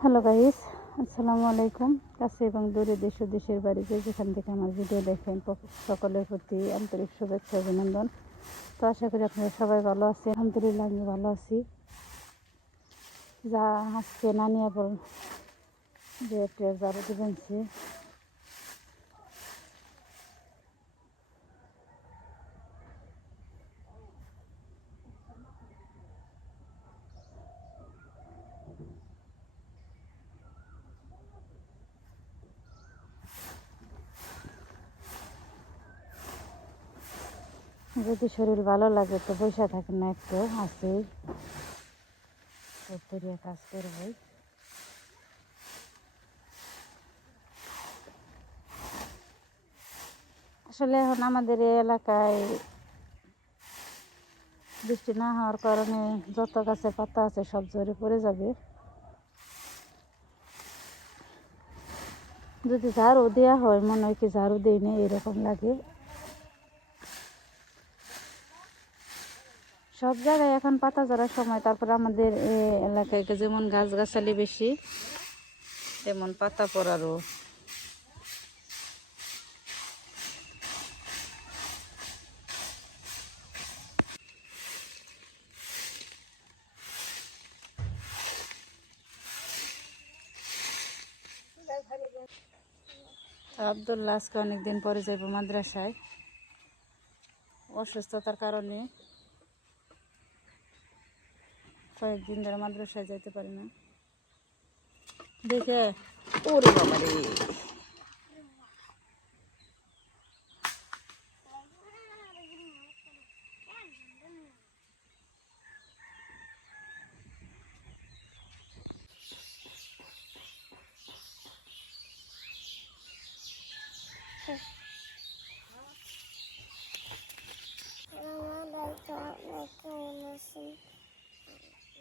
Hello guys আসসালামু আলাইকুম কাছে এবং দূরে দেশ দেশের বাড়িতে যেখান থেকে আমার ভিডিও দেখেন সকলের প্রতি আন্তরিক শুভেচ্ছা অভিনন্দন। তো আশা করি আপনারা সবাই ভালো আছেন। আলহামদুলিল্লাহ আমি ভালো আছি। যা আজকে নানিয়া বল যে একটা যাব দিবেনছি যদি শরীর ভালো লাগে তো পয়সা থাকে না একটু করিয়া কাজ করবই আসলে এখন আমাদের এলাকায় বৃষ্টি না হওয়ার কারণে যত গাছে পাতা আছে সব ঝরে পড়ে যাবে। যদি ঝাড়ু দেওয়া হয়, মনে হয় কি ঝাড়ু দেয় না এরকম লাগে। সব জায়গায় এখন পাতা ঝরার সময়, তারপর আমাদের এই এলাকায় যেমন গাছগাছালি বেশি, তেমন পাতা পড়ারও। আবদুল্লাহ আজকে অনেকদিন পরে যাইব মাদ্রাসায়। অসুস্থতার কারণে কয়েকদিন ধরে মাদ্রাসায় যাইতে পারি না। দেখে ওরে বাবা রে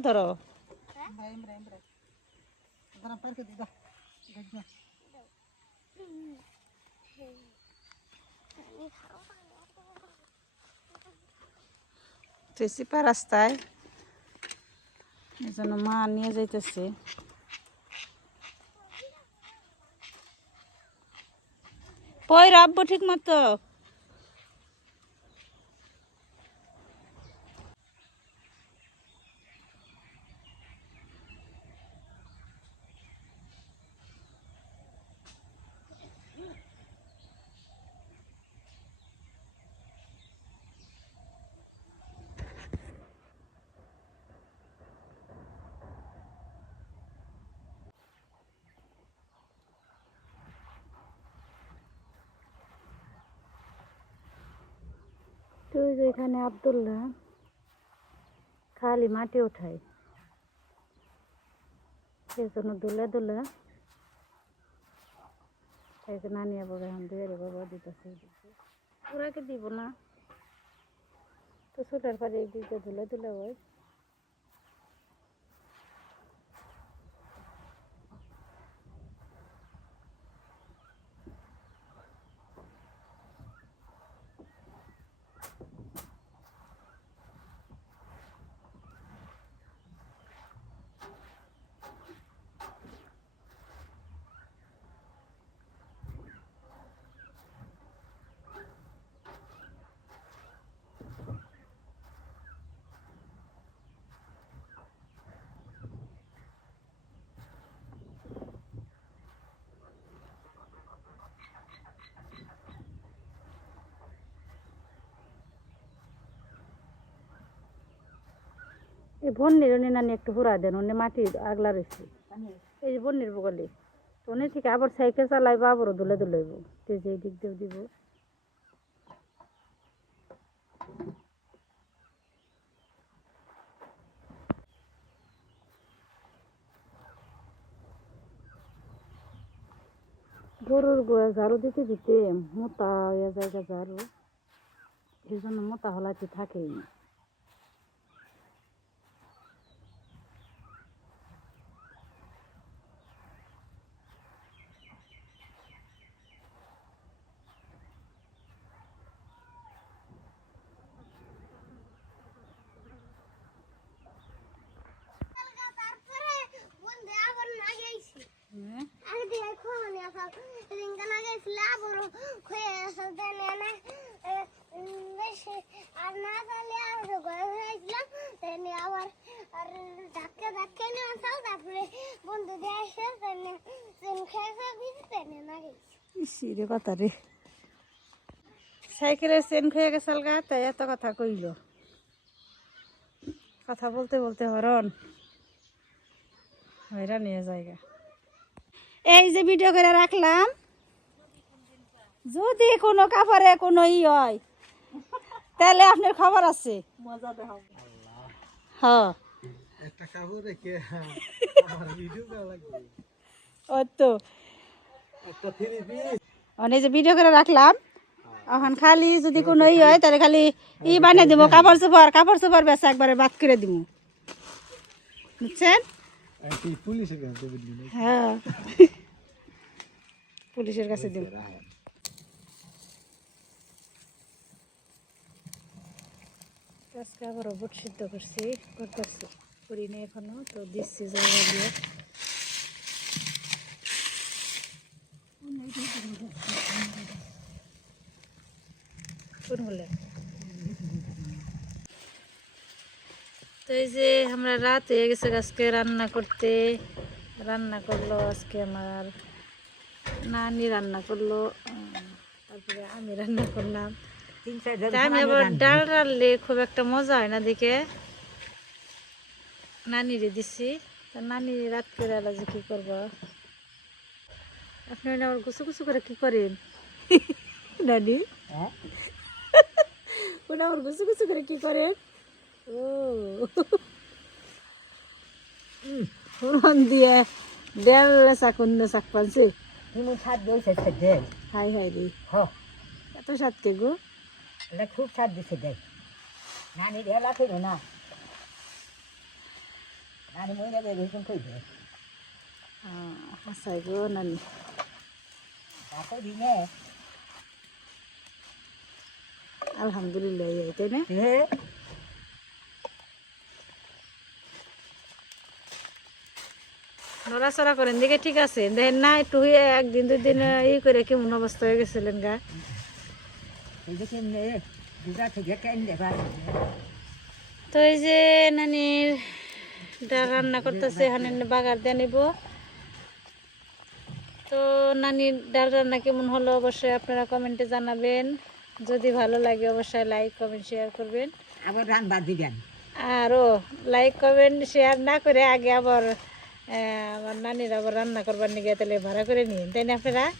ধরো তুই চিপা রাস্তায় এই জন্য মা নিয়ে যাইতেছে পয় রাখব ঠিক মতো ওই যে এখানে আবদুল্লাহ খালি মাটি ওঠায়। সেই জন্য দুলে দুলে এই যে নানিয়া বাবা এখন দিয়ে বাবা দিতেছে। ওরাকে দিব না। তো পরে এই দিকে ধুলে ধুলে ওই এই বন্যের উনি নানি একটু হুরা দেন, উনি মাটি আগলা রয়েছে। এই যে বন্যের বগলে উনি ঠিক আবার সাইকেল চালাইবো, আবারও দুলে দুলাইব তেজে দিক দিয়েও দিব। গরুর গোয়া ঝাড়ু দিতে দিতে মোটা হয়ে ঝাড়ু। এই জন্য মোটা হলাতে থাকেই না। গেছি কথা রে সাইকেলের চেন খেয়ে গেছাল গা তাই এত কথা কইল। কথা বলতে বলতে হরণ। হয়রা নিয়ে জায়গা এই যে ভিডিও করে রাখলাম যদি কোনো কাপড়ে কোনো ই হয় তাহলে আপনার খবর আছে। হ্যাঁ একটা কাপড় রেখে ভিডিও লাগবে। ওই তো অনেক যে ভিডিও করে রাখলাম। এখন খালি যদি কোনো ই হয় তাহলে খালি ই বানিয়ে দিব কাপড় চোপড় কাপড় চোপড় বেচা একবারে বাদ করে দিব। বুঝছেন? পুলিশের কাছে বুঝলি হ্যাঁ। পুলিশের কাছে দিব। আজকে আবার বুট সিদ্ধ করছি করতেছি। করি না এখনও তো দিচ্ছি জায়গা দিয়ে কোন বলে তো এই যে আমরা রাত হয়ে গেছে আজকে রান্না করতে। রান্না করল আজকে আমার নানি রান্না করল তারপরে আমি রান্না করলাম। আমি আবার ডাল রানলে খুব একটা মজা হয় না দেখে। নানিরে দিছি। তা নানি রাত করে আলা যে কি করব? আপনি আবার গুছু গুছু করে কি করেন? নানি? ওটা আবার গুছু গুছু করে কি করেন ও। ফোরন দিয়ে দেড় শাক অন্য শাক পানছে। হিমু ছাদ দিয়েছে দেয় হাই হাই রে। হ। এত সাতকে গো? এটা খুব ছাদ দিছে দেয় নানি ঢেলা ছিল না। নানি মহিলা দিয়ে ভীষণ কই দেয় হাসাই গো নানি। তাকে দিনে আলহামদুলিল্লাহ তাই না? নড়াচড়া করেন দেখে ঠিক আছে। দেখেন না একটু হয়ে একদিন দুদিন ই করে কেমন অবস্থা হয়ে গেছিলেন গা। তো এই যে নানির ডাল রান্না করতেছে এখানে বাগার দিয়ে নিব তো নানির ডাল রান্না কেমন হলো অবশ্যই আপনারা কমেন্টে জানাবেন। যদি ভালো লাগে অবশ্যই লাইক কমেন্ট শেয়ার করবেন। আবার রান্না দিবেন আরও লাইক কমেন্ট শেয়ার না করে আগে আবার আমার নানির আবার রান্না করবার নিয়ে তাহলে ভাড়া করে নিন তাই না আপনারা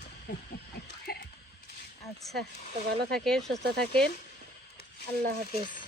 আচ্ছা তো ভালো থাকেন সুস্থ থাকেন। আল্লাহ হাফিজ।